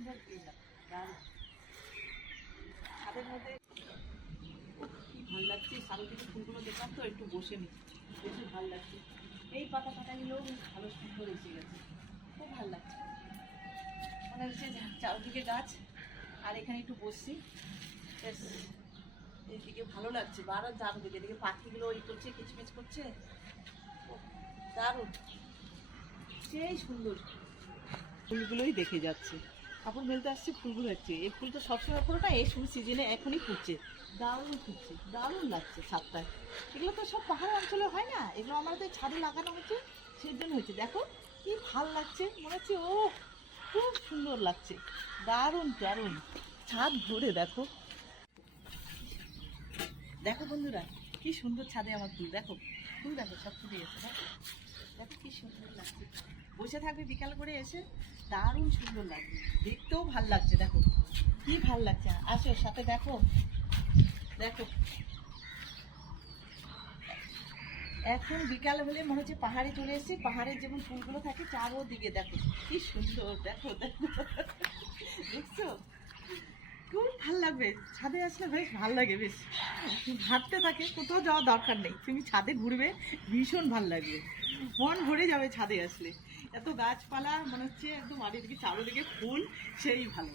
সুন্দর পেলাম। দারুণ। ছাদের মধ্যে কি ভালো লাগছে, চারিদিকে ফুলগুলো দেখলাম তো একটু বসে নি, বেশি ভালো লাগছে। এই পাতা পাতাগুলোও বেশ ভালো সুন্দর এসে গেছে, খুব ভালো লাগছে। মনে হচ্ছে চারদিকে গাছ, আর এখানে একটু বসছি, বেশ এইদিকে ভালো লাগছে। বারবার যাবো দিকে, এদিকে পাখিগুলো ওই করছে, কিচমিচ করছে, দারুণ, সেই সুন্দর। ফুলগুলোই দেখে যাচ্ছে, কাপড় মেলতে আসছে, ফুলগুলো হচ্ছে। এই ফুল তো সবসময় পুরোটা এই সিজনে এখনই ফুটছে, দারুণ ফুটছে, দারুণ লাগছে ছাদটায়। এগুলো তো সব পাহাড় অঞ্চলে হয় না, এগুলো আমাদের ছাদে লাগানো হচ্ছে, সেই জন্য হচ্ছে। দেখো কি ভাল লাগছে, মনে হচ্ছে ও খুব সুন্দর লাগছে, দারুণ দারুণ। ছাদ ঘুরে দেখো, দেখো বন্ধুরা কি সুন্দর ছাদে আমার ফুল। দেখো ফুল, দেখো সব ফুলে গেছে, দেখো দেখো কি সুন্দর লাগছে। বসে থাকবে বিকাল করে এসে, দারুণ সুন্দর লাগবে, দেখতেও ভাল লাগছে। দেখো কি ভাল লাগছে, আসো সাথে দেখো। দেখো এখন বিকাল হলে মনে হচ্ছে পাহাড়ে চলে এসেছি, পাহাড়ের যেমন ফুলগুলো থাকে চারোদিকে দেখো কি সুন্দর। দেখো দেখো দেখছো, খুব ভাল লাগবে। ছাদে আসলে বেশ ভাল লাগে, বেশ হাঁটতে থাকে, কোথাও যাওয়ার দরকার নেই, তুমি ছাদে ঘুরবে, ভীষণ ভাল লাগবে, মন ভরে যাবে ছাদে আসলে। এত গাছপালা, মনে হচ্ছে একদম চারিদিকে ফুল, সেই ভালো।